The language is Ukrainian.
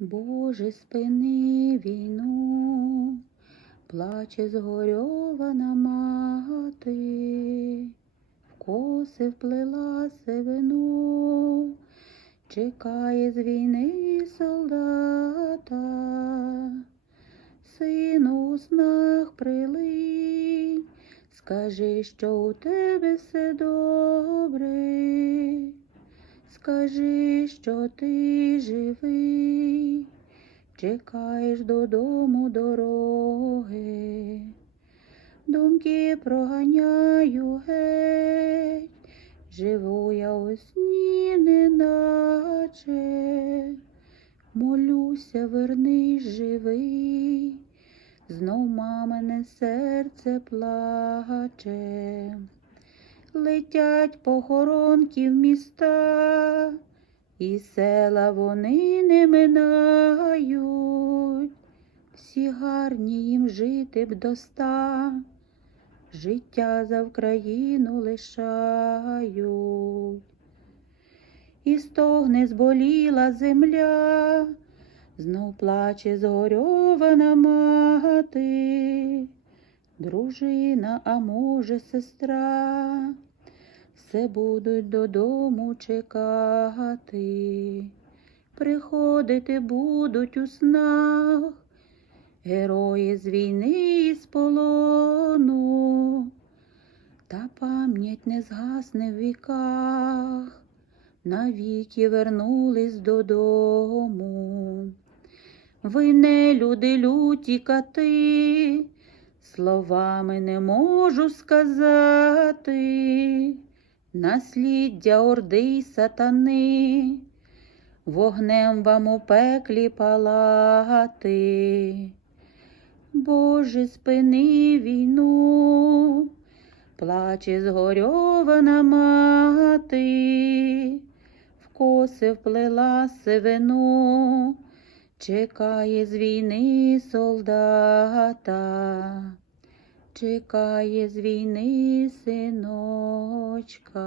Боже, спини війну, плаче згорьована мати, в коси вплила сивину, чекає з війни солдата, сину у снах прилинь, скажи, що у тебе все добре. Скажи, що ти живий, чекаєш додому дороги, думки проганяю геть, живу я у сні, неначе, молюся, вернись живий, знов мамине серце плаче. Летять похоронки в міста, і села вони не минають, всі гарні їм жити б до ста, життя за Вкраїну лишають. І стогне зболіла земля, знов плаче згорьована мати. Дружина, а може, сестра, все будуть додому чекати, приходити будуть у снах, герої з війни і з полону, та пам'ять не згасне в віках, навіки вернулись додому. Ви не люди люті кати, Словами не можу сказати, насліддя орди сатани, вогнем вам у пеклі палати. Боже, спини війну, плаче згорьована мати, в коси вплела сивину. Чекає з війни солдата, чекає з війни синочка.